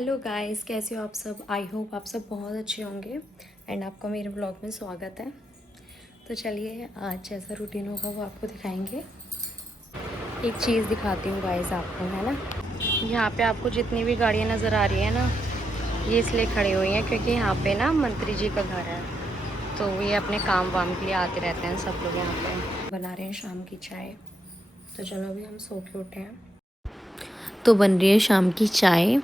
Hello guys, कैसे हो आप सब। आई होप आप सब बहुत अच्छे होंगे एंड आपका मेरे ब्लॉग में स्वागत है। तो चलिए आज जैसा रूटीन होगा वो आपको दिखाएंगे। एक चीज़ दिखाती हूँ गाइस आपको, है ना। यहाँ पे आपको जितनी भी गाड़ियाँ नज़र आ रही है ना, ये इसलिए खड़ी हुई हैं क्योंकि यहाँ पे ना मंत्री जी का घर है, तो ये अपने काम वाम के लिए आते रहते हैं सब लोग। यहाँ पे बना रहे हैं शाम की चाय। तो चलो अभी हम सो के उठे हैं तो बन रही है शाम की चाय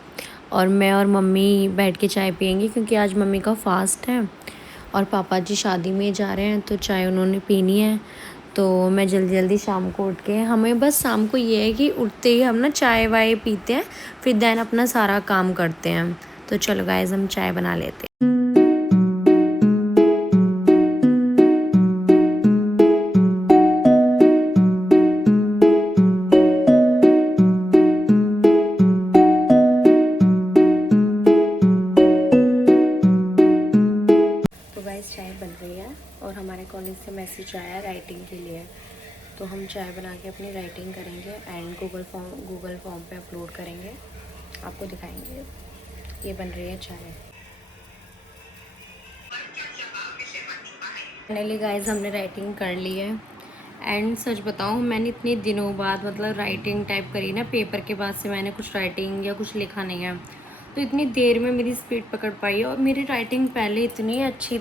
और मैं और मम्मी बैठ के चाय पियेंगे क्योंकि आज मम्मी का फास्ट है और पापा जी शादी में जा रहे हैं तो चाय उन्होंने पीनी है। तो मैं जल्दी जल्दी शाम को उठ के, हमें बस शाम को ये है कि उठते ही हम ना चाय वाय पीते हैं, फिर देन अपना सारा काम करते हैं। तो चलो गाइस हम चाय बना लेते हैं। तो गाइस चाय बन रही है और हमारे कॉलेज से मैसेज आया राइटिंग के लिए, तो हम चाय बना के अपनी राइटिंग करेंगे एंड गूगल फॉर्म पे अपलोड करेंगे, आपको दिखाएंगे। ये बन रही है चाय। फाइनली गाइस हमने राइटिंग कर ली है एंड सच बताऊं मैंने इतने दिनों बाद मतलब राइटिंग टाइप करी ना, पेपर के बाद से मैंने कुछ राइटिंग या कुछ लिखा नहीं है, तो इतनी देर में मेरी स्पीड पकड़ पाई है। और मेरी राइटिंग पहले इतनी अच्छी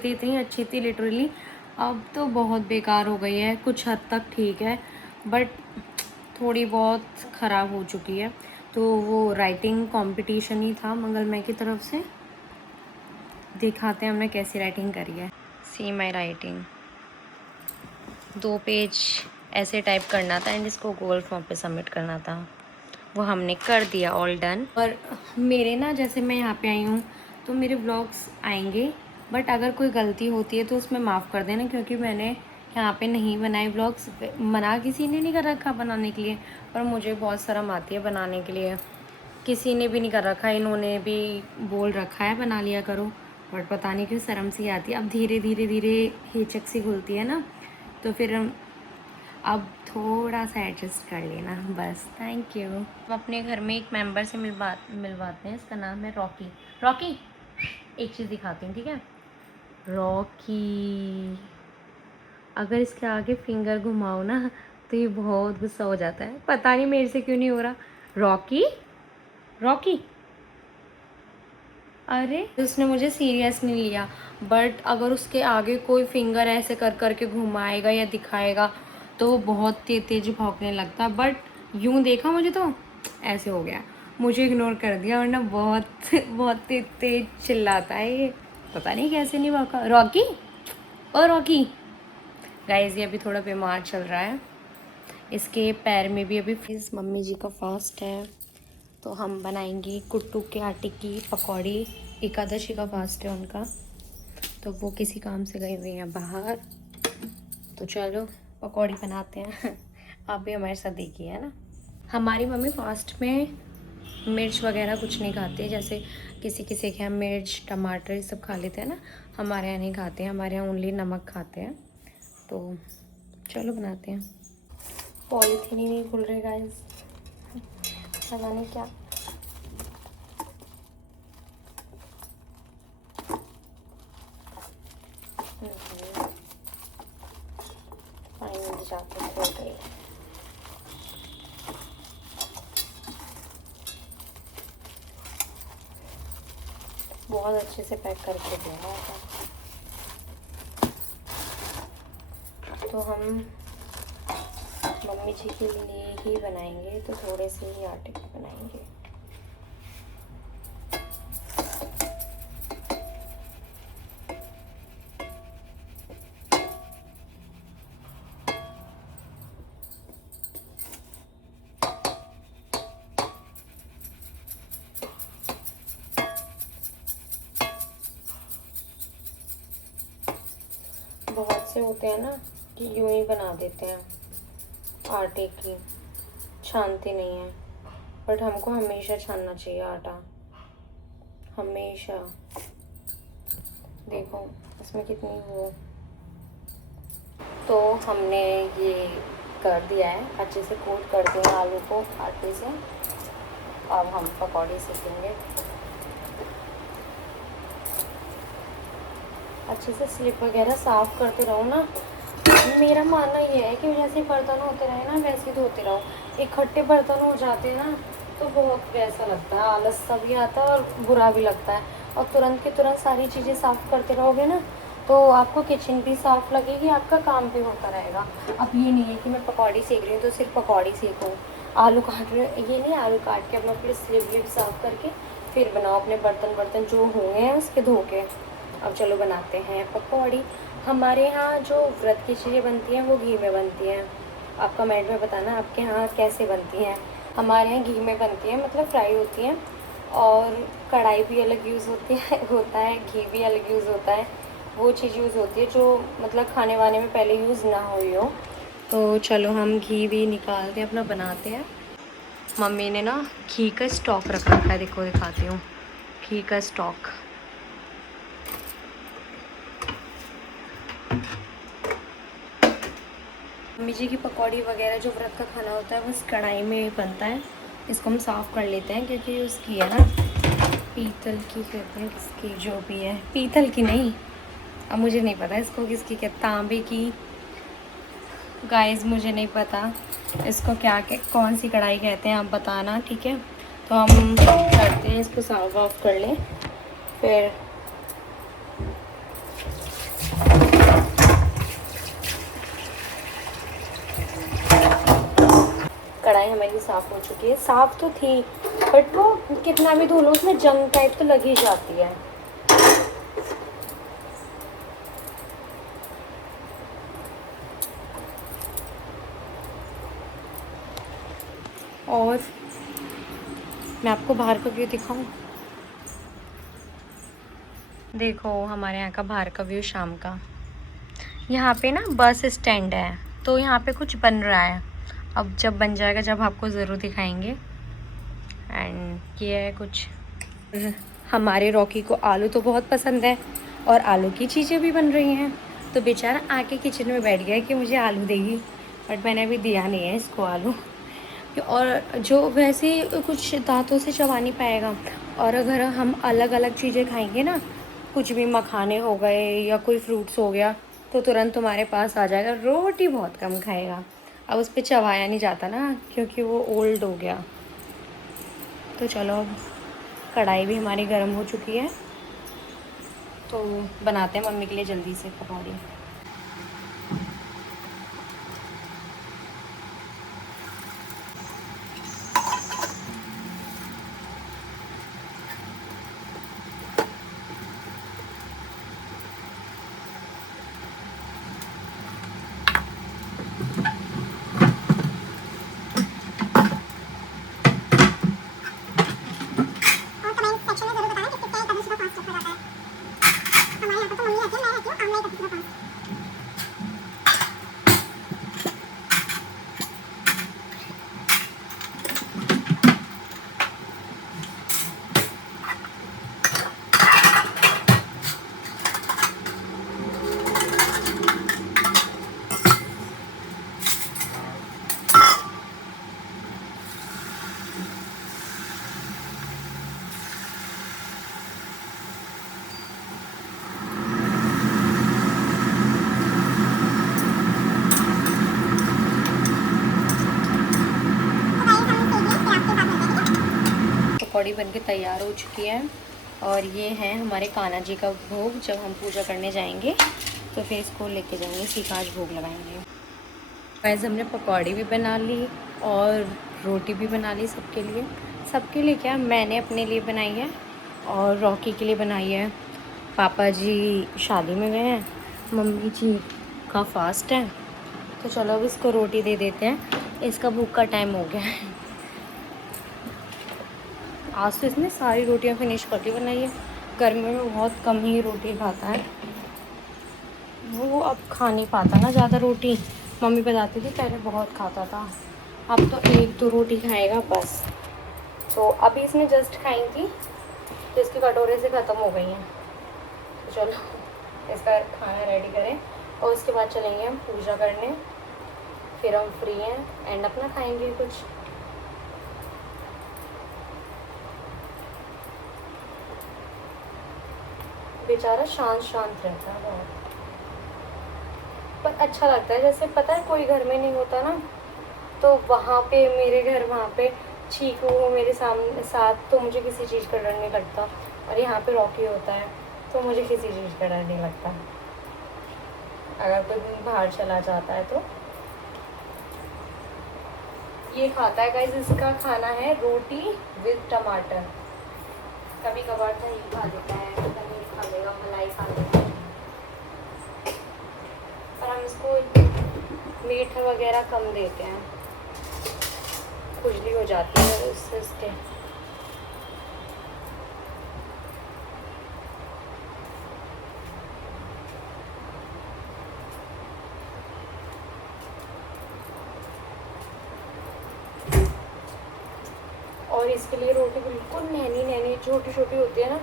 थी लिटरली, अब तो बहुत बेकार हो गई है। कुछ हद तक ठीक है बट थोड़ी बहुत ख़राब हो चुकी है। तो वो राइटिंग कंपटीशन ही था मंगलमय की तरफ से, दिखाते हैं हमने कैसी राइटिंग करी है। सी माई राइटिंग, 2 पेज ऐसे टाइप करना था एंड इसको गूगल फॉर्म पे सबमिट करना था, वो हमने कर दिया, ऑल डन। और मेरे ना जैसे मैं यहाँ पे आई हूँ तो मेरे व्लॉग्स आएंगे, बट अगर कोई गलती होती है तो उसमें माफ़ कर देना क्योंकि मैंने यहाँ पे नहीं बनाए व्लॉग्स। मना किसी ने नहीं कर रखा बनाने के लिए, पर मुझे बहुत शर्म आती है बनाने के लिए। किसी ने भी नहीं कर रखा, इन्होंने भी बोल रखा है बना लिया करो, बट पता नहीं क्यों शर्म सी आती है। अब धीरे धीरे हिचक सी खुलती है ना, तो फिर अब थोड़ा सा एडजस्ट कर लेना बस। Thank you. हम अपने घर में एक मेंबर से मिलवाते हैं, इसका नाम है रॉकी। रॉकी, एक चीज़ दिखाती हूँ, ठीक है। रॉकी, अगर इसके आगे फिंगर घुमाओ ना तो ये बहुत गुस्सा हो जाता है, पता नहीं मेरे से क्यों नहीं हो रहा। रॉकी, रॉकी, अरे उसने मुझे सीरियस नहीं लिया, बट अगर उसके आगे कोई फिंगर ऐसे कर करके घुमाएगा या दिखाएगा तो वो बहुत तेज भौंकने लगता। बट यूं देखा मुझे तो ऐसे हो गया, मुझे इग्नोर कर दिया, वरना बहुत बहुत तेज चिल्लाता है ये, पता नहीं कैसे नहीं भौंका। रॉकी, ओ रॉकी। गाइस ये अभी थोड़ा बीमार चल रहा है, इसके पैर में भी अभी फीस। मम्मी जी का फास्ट है तो हम बनाएंगे कुट्टू के आटे की पकौड़ी। एकादशी का फास्ट है उनका, तो वो किसी काम से गई हुई हैं बाहर। तो चलो पकौड़ी बनाते हैं आप भी हमारे साथ देखिए, है ना। हमारी मम्मी फास्ट में मिर्च वगैरह कुछ नहीं खाते, जैसे किसी किसी के यहाँ मिर्च टमाटर ये सब खा लेते हैं ना, हमारे यहाँ नहीं खाते हैं, हमारे यहाँ ओनली नमक खाते हैं। तो चलो बनाते हैं। पॉलीथीन ही नहीं खुल रही गाइस, पता नहीं क्या। फाइनली जाके खुल गई। बहुत अच्छे से पैक करके दिया था। तो हम मम्मी जी के लिए ही बनाएंगे, तो थोड़े से ही आटे के बनाएंगे। बहुत से होते हैं ना कि यूं ही बना देते हैं, आटे की छानते नहीं हैं, बट हमको हमेशा छानना चाहिए आटा, हमेशा। देखो इसमें कितनी वो। तो हमने ये कर दिया है, अच्छे से कोट कर दिया आलू को आटे से। अब हम पकौड़ी सेकेंगे। अच्छे से स्लिप वगैरह साफ़ करते रहो ना। मेरा मानना ये है कि जैसे बर्तन होते रहे ना वैसे ही धोते रहो। इकट्ठे बर्तन हो जाते हैं ना तो बहुत वैसा लगता है, आलस सा भी आता है और बुरा भी लगता है। और तुरंत के तुरंत सारी चीज़ें साफ़ करते रहोगे ना तो आपको किचन भी साफ़ लगेगी, आपका काम भी होता रहेगा। अब ये नहीं है कि मैं पकौड़ी सेक रही हूँ तो सिर्फ पकौड़ी सेकूँ, आलू काट रही हूँ ये नहीं, आलू काट के अपना पूरे स्लिप व्लिप साफ़ करके फिर बनाओ अपने बर्तन जो हुए हैं उसके धो के। अब चलो बनाते हैं पकौड़ी। हमारे यहाँ जो व्रत की चीज़ें बनती हैं वो घी में बनती हैं। आप कमेंट में बताना आपके यहाँ कैसे बनती हैं। हमारे यहाँ घी में बनती हैं, मतलब फ्राई होती हैं, और कढ़ाई भी अलग यूज़ होती है होता है, घी भी अलग यूज़ होता है। वो चीज़ यूज़ होती है जो मतलब खाने वाने में पहले यूज़ ना हुई हो। तो चलो हम घी भी निकालते हैं, अपना बनाते हैं। मम्मी ने ना घी का स्टॉक रख रखा है, देखो दिखाती हूँ, घी का स्टॉक। मम्मी जी की पकौड़ी वगैरह जो व्रत का खाना होता है वो इस कढ़ाई में बनता है। इसको हम साफ़ कर लेते हैं क्योंकि उसकी है ना पीतल की कहते हैं, किसकी जो भी है, पीतल की नहीं, अब मुझे नहीं पता इसको किसकी कहते, तांबे की, गाइस मुझे नहीं पता इसको क्या के कौन सी कढ़ाई कहते हैं, आप बताना ठीक है। तो हम करते हैं इसको साफ़ वाफ कर लें फिर। कढ़ाई हमारी साफ़ हो चुकी है, साफ़ तो थी बट वो कितना भी धो लो उसमें जंग टाइप तो लग ही जाती है। और मैं आपको बाहर का व्यू दिखाऊं, देखो हमारे यहाँ का बाहर का व्यू शाम का। यहाँ पे ना बस स्टैंड है तो यहाँ पे कुछ बन रहा है, अब जब बन जाएगा जब आपको ज़रूर दिखाएंगे। एंड ये है कुछ। हमारे रॉकी को आलू तो बहुत पसंद है और आलू की चीज़ें भी बन रही हैं, तो बेचारा आके किचन में बैठ गया कि मुझे आलू देगी, बट मैंने अभी दिया नहीं है इसको आलू। और जो वैसे कुछ दांतों से चबा नहीं पाएगा, और अगर हम अलग अलग चीज़ें खाएंगे ना, कुछ भी मखाने हो गए या कोई फ्रूट्स हो गया तो तुरंत तुम्हारे पास आ जाएगा। रोटी बहुत कम खाएगा, अब उस पर चबाया नहीं जाता ना क्योंकि वो ओल्ड हो गया। तो चलो अब कढ़ाई भी हमारी गर्म हो चुकी है तो बनाते हैं मम्मी के लिए जल्दी से पकौड़ी। पकौड़ी बनके तैयार हो चुकी है और ये है हमारे कान्हा जी का भोग। जब हम पूजा करने जाएंगे तो फिर इसको लेके जाएंगे, सीखा आज भोग लगाएंगे। वैसे हमने पकौड़ी भी बना ली और रोटी भी बना ली सबके लिए। सबके लिए क्या, मैंने अपने लिए बनाई है और रॉकी के लिए बनाई है। पापा जी शादी में गए हैं, मम्मी जी का फास्ट है, तो चलो अब इसको रोटी दे देते हैं, इसका भूख का टाइम हो गया है। आज तो इसने सारी रोटियां फिनिश कर दी, वरना ये गर्मी में बहुत कम ही रोटी खाता है। वो अब खा नहीं पाता ना ज़्यादा रोटी, मम्मी बताती थी पहले बहुत खाता था, अब तो एक दो रोटी खाएगा बस। तो अभी इसने जस्ट खाई थी तो इसके कटोरे से ख़त्म हो गई हैं। तो चलो इसका खाना रेडी करें और उसके बाद चलेंगे हम पूजा करने, फिर हम फ्री हैं एंड अपना खाएंगे कुछ। बेचारा शांत शांत रहता है बहुत, पर अच्छा लगता है। जैसे पता है कोई घर में नहीं होता ना, तो वहाँ पे मेरे घर वहाँ पे चीकू हो मेरे सामने साथ, तो मुझे किसी चीज़ का डर नहीं लगता। और यहाँ पे रॉकी होता है तो मुझे किसी चीज़ का डर नहीं लगता। अगर कोई बाहर चला जाता है तो ये खाता है गाइस। इसका खाना है रोटी विद टमाटर। कभी कभार तो ये खा लेता है, पनीर खा लेगा, मलाई खा लेगा, पर हम इसको मीठा वगैरह कम देते हैं, खुजली हो जाती है उससे इसके। और इसके लिए रोटी बिल्कुल नैनी नैनी छोटी छोटी होती है ना,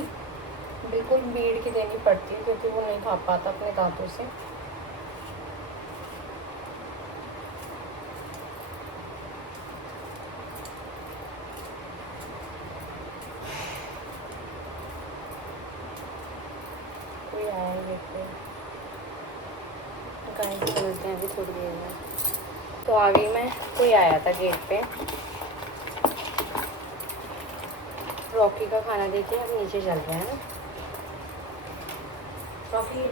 बिल्कुल बीड़ की देनी पड़ती है, क्योंकि वो नहीं खा पाता अपने दांतों से। कोई आया है देखते हैं, गाइस मिलते हैं अभी थोड़ी देर में। तो आ गई मैं, कोई आया था गेट पे। रॉकी का खाना देके हम नीचे चल रहे हैं। रॉकी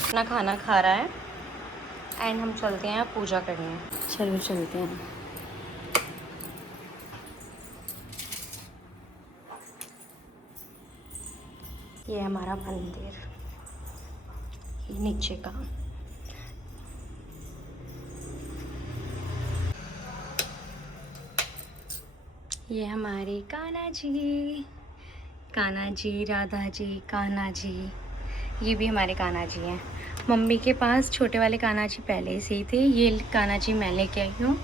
अपना खाना खा रहा है एंड हम चलते हैं पूजा करने। चलो चलते हैं। ये हमारा मंदिर, ये नीचे का। ये हमारे कान्हा जी, कान्हा जी, राधा जी, कान्हा जी, ये भी हमारे कान्हा जी हैं। मम्मी के पास छोटे वाले कान्हा जी पहले से ही थे, ये कान्हा जी मैं लेके आई हूँ।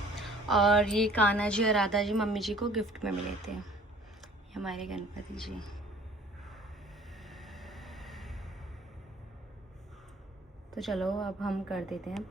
और ये कान्हा जी और राधा जी मम्मी जी को गिफ्ट में मिले थे। ये हमारे गणपति जी। तो चलो अब हम कर देते हैं।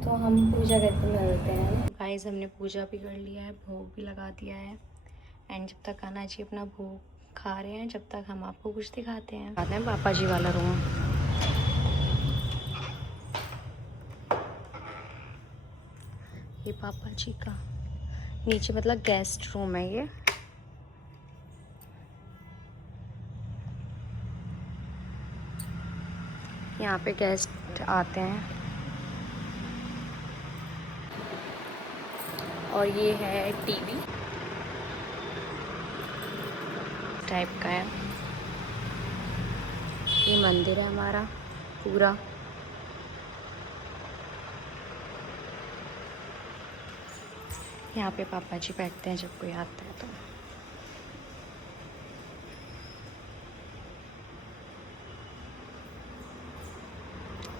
तो हम पूजा करके मिलते हैं। गाइस हमने पूजा भी कर लिया है, भोग भी लगा दिया है। एंड जब तक कान्हा जी अपना भोग खा रहे हैं, जब तक हम आपको कुछ दिखाते हैं। आते हैं पापा जी वाला रूम। ये पापा जी का नीचे मतलब गेस्ट रूम है ये। यहाँ पे गेस्ट आते हैं। और ये है टीवी टाइप का है। ये मंदिर है हमारा पूरा। यहाँ पे पापा जी बैठते हैं जब कोई आता है तो।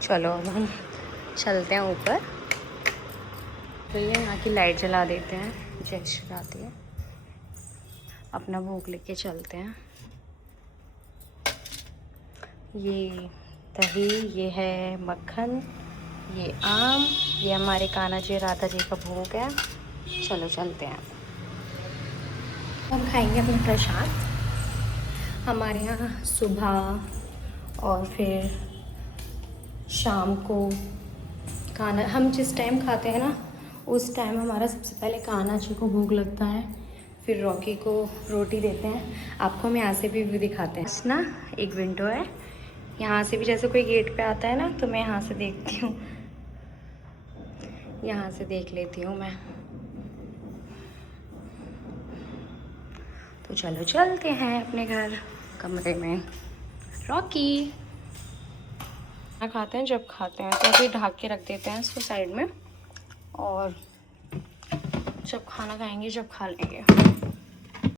चलो अब हम चलते हैं ऊपर। तो ये यहाँ की लाइट जला देते हैं, जय श्री राधे है। अपना भोग लेके चलते हैं। ये दही, ये है मक्खन, ये आम, ये हमारे कान्हा जी राधा जी का भोग है। चलो चलते हैं। हम खाएंगे अपना प्रसाद। हमारे यहाँ सुबह और फिर शाम को खाना, हम जिस टाइम खाते हैं ना उस टाइम हमारा सबसे पहले कान्हा जी को भोग लगता है, फिर रॉकी को रोटी देते हैं। आपको हम यहाँ से भी व्यू दिखाते हैं। बस ना एक विंडो है, यहाँ से भी जैसे कोई गेट पे आता है ना तो मैं यहाँ से देखती हूँ, यहाँ से देख लेती हूँ मैं। तो चलो चलते हैं अपने घर कमरे में। रॉकी खाते हैं, जब खाते हैं तो अभी ढक के रख देते हैं इसको साइड में, और जब खाना खाएंगे जब खा लेंगे।